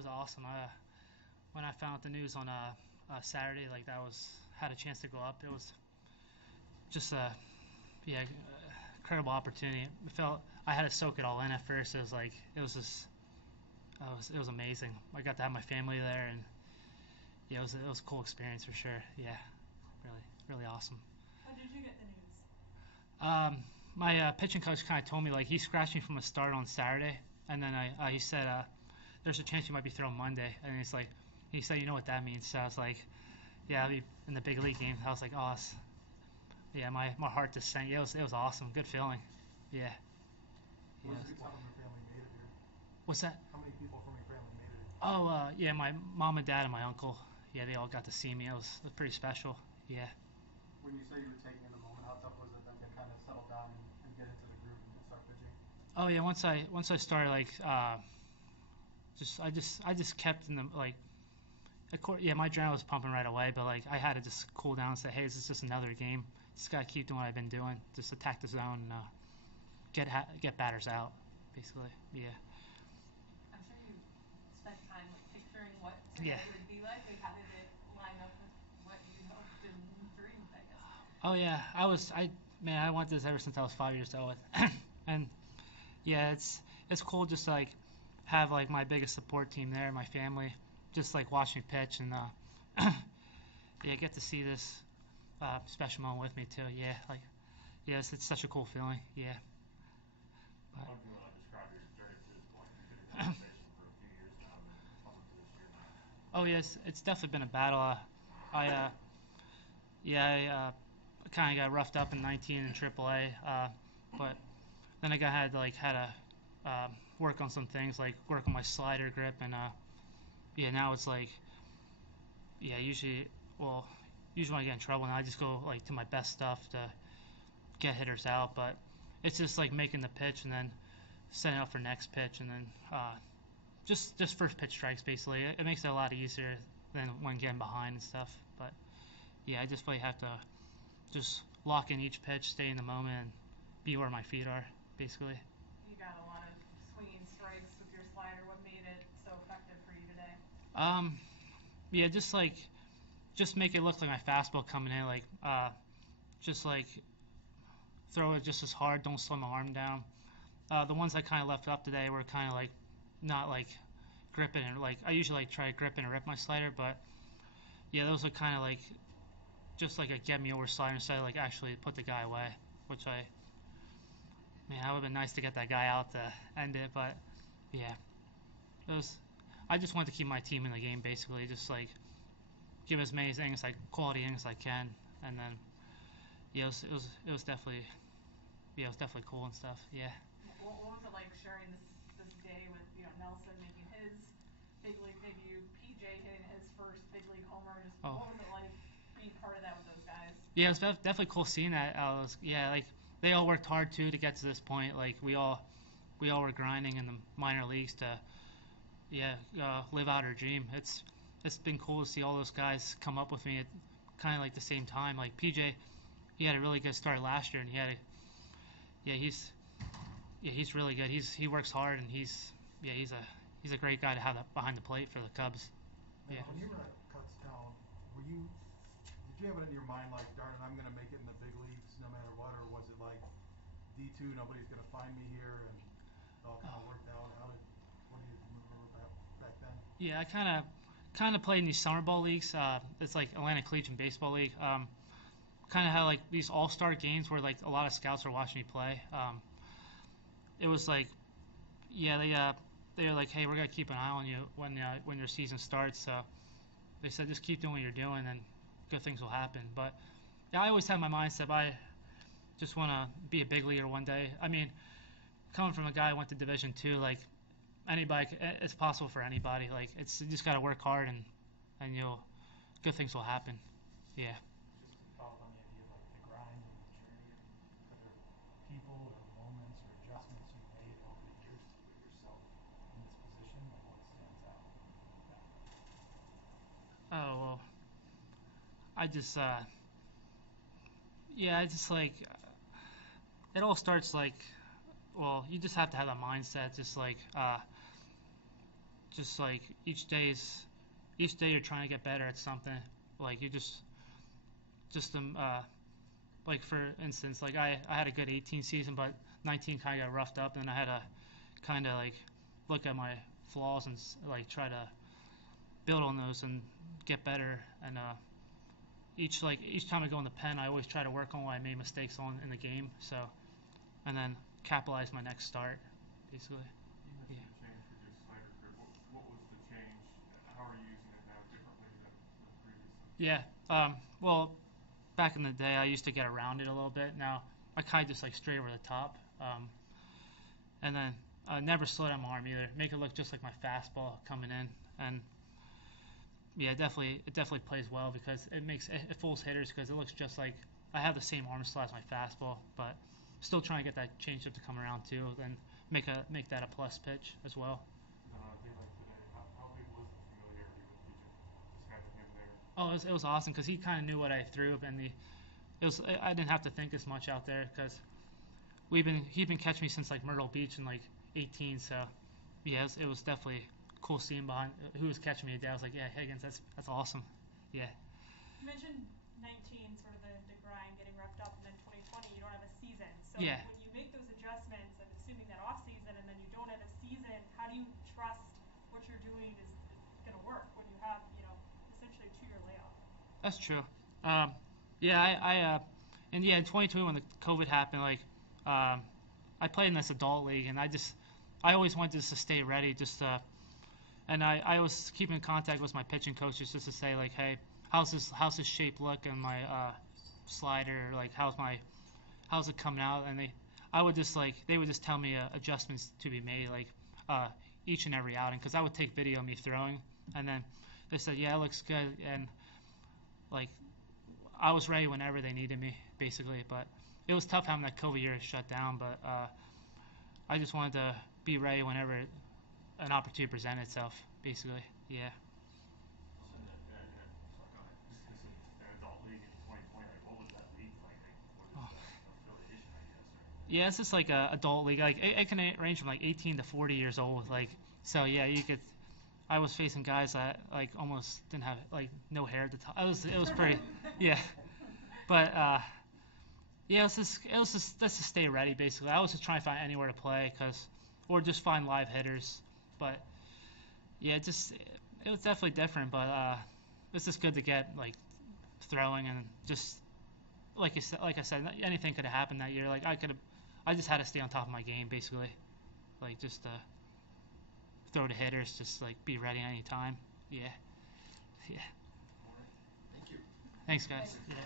was awesome. When I found out the news on Saturday, like had a chance to go up. It was just incredible opportunity. It felt I had to soak it all in at first. It was amazing. I got to have my family there, and it was a cool experience for sure. Yeah, really awesome. How did you get the news? My pitching coach kind of told me, like, he scratched me from a start on Saturday, and then he said there's a chance you might be thrown Monday, and he said, you know what that means? So I was like, yeah, I'll be in the big league game. I was like, oh, my heart just sank. It was awesome, good feeling. Yeah. How many people from your family made it here? What's that? How many people from your family made it? Oh, yeah, my mom and dad and my uncle. Yeah, they all got to see me. It was pretty special. Yeah. When you say you were taking in the moment, how tough was it then to kind of settle down and get into the groove and start pitching? Oh yeah, once I started, like, I just kept in the, like, yeah, my adrenaline was pumping right away, but like I had to just cool down and say, hey, this is just another game. Just gotta keep doing what I've been doing. Just attack the zone and get batters out, basically. Yeah. I'm sure you spent time like picturing what today would be like. Like, how did it line up with what you hoped and dreamed, I guess? Oh yeah, I wanted this ever since I was 5 years old, and yeah, it's cool just to, like, have, like, my biggest support team there, my family, just like watch me pitch and yeah, get to see this special moment with me too. Yeah, like, yes, it's such a cool feeling. Yeah. How do you want to describe your journey to this point? You've been in conversation for a few years now, and coming to this year now. Oh yes, it's definitely been a battle. I kind of got roughed up in 19 in AAA, but then I had to work on some things, like work on my slider grip, and now it's like, usually when I get in trouble, and I just go, like, to my best stuff to get hitters out, but it's just like making the pitch and then setting up for next pitch, and then just first pitch strikes, basically. It makes it a lot easier than when getting behind and stuff. But yeah, I just really have to just lock in each pitch, stay in the moment, and be where my feet are, basically. You got a lot of swinging strikes with your slider. What made it so effective for you today? Yeah, just make it look like my fastball coming in, like, just like throw it just as hard, don't slow my arm down. The ones I kind of left up today were kind of like not like gripping, and like I usually like try to grip and rip my slider, but yeah, those are kind of like just like a get me over slider instead of like actually put the guy away, which that would have been nice to get that guy out to end it, but yeah, I just want to keep my team in the game, basically, just like give as many innings, like quality innings as I can, and then it was definitely cool and stuff. Yeah. What was it like sharing this day with Nelson making his big league debut, PJ hitting his first big league homer? What was it like being part of that with those guys? Yeah, it was definitely cool seeing that. Like they all worked hard too to get to this point. Like we all were grinding in the minor leagues to live out our dream. It's been cool to see all those guys come up with me at kind of like the same time. Like PJ, he had a really good start last year, and he's really good. He works hard, and he's a great guy to have behind the plate for the Cubs. Now, when you were at Kutztown, did you have it in your mind like, darn it, I'm going to make it in the big leagues no matter what, or was it like D2, nobody's going to find me here, and it all kind of worked out? What do you remember back then? Yeah, I kind of played in these summer ball leagues. It's like Atlantic Collegiate Baseball League. Kind of had like these all-star games where like a lot of scouts were watching me play. It was like, they were like, hey, we're gonna keep an eye on you when your season starts. So they said just keep doing what you're doing, and good things will happen. But yeah, I always had my mindset. I just want to be a big leaguer one day. I mean, coming from a guy who went to Division II, like anybody, it's possible for anybody. Like you just gotta work hard, and good things will happen. Yeah. Just to follow on the idea of like the grind and the journey, are there people or moments or adjustments you made over the years to put yourself in this position? Like what stands out about that? Oh well, I just like it all starts like, well, you just have to have that mindset, just like just like each day you're trying to get better at something. Like you just like for instance, like I had a good 18 season, but 19 kind of got roughed up, and I had to kind of like look at my flaws and like try to build on those and get better. And each time I go in the pen, I always try to work on what I made mistakes on in the game. So, and then capitalize my next start, basically. You mentioned the change with your slider grip. What was the change? How are you using it now differently than previously? Yeah. Well, back in the day, I used to get around it a little bit. Now I kind of just like straight over the top. And then never slow down my arm either. Make it look just like my fastball coming in. And yeah, it definitely plays well because it fools hitters because it looks just like I have the same arm slot as my fastball, but still trying to get that changeup to come around too. Then make that a plus pitch as well. A day like today, how big was the familiarity with PJ? Just having him there. Oh, it was awesome because he kind of knew what I threw, and I didn't have to think as much out there because he'd been catching me since like Myrtle Beach in like 18. So yeah, it was definitely cool seeing behind who was catching me today. I was like, yeah, Higgins, that's awesome. Yeah. You mentioned 19, sort of the grind, getting roughed up, and then 2020, you don't have a season. So Yeah. when you make those adjustments, I'm assuming that off season, and then you don't have a season, how do you trust what you're doing is going to work when you have, essentially a 2-year layoff? That's true. In 2020 when the COVID happened, like, I played in this adult league, and I always wanted just to stay ready, and I was keeping in contact with my pitching coaches just to say like, hey, how's this shape look and my slider, like how's it coming out, and they would just tell me adjustments to be made like each and every outing because I would take video of me throwing, and then they said, yeah, it looks good, and like I was ready whenever they needed me basically. But it was tough having that COVID year shut down, but I just wanted to be ready whenever an opportunity presented itself, basically. Yeah. This is an adult league in 2020. Like, what was that league like? What is the affiliation, I guess? Or? Yeah, it's just like a adult league. Like it can range from like 18 to 40 years old. Like so, yeah, you could. I was facing guys that like almost didn't have like no hair at the top. It was pretty, yeah. But yeah, it was just to stay ready basically. I was just trying to find anywhere to play or just find live hitters. But yeah, it was definitely different. But it's just good to get like throwing and just like I said, anything could have happened that year. Like I just had to stay on top of my game basically. Like just throw to hitters, just like be ready anytime. Yeah. All right. Thank you. Thanks, guys. Yeah.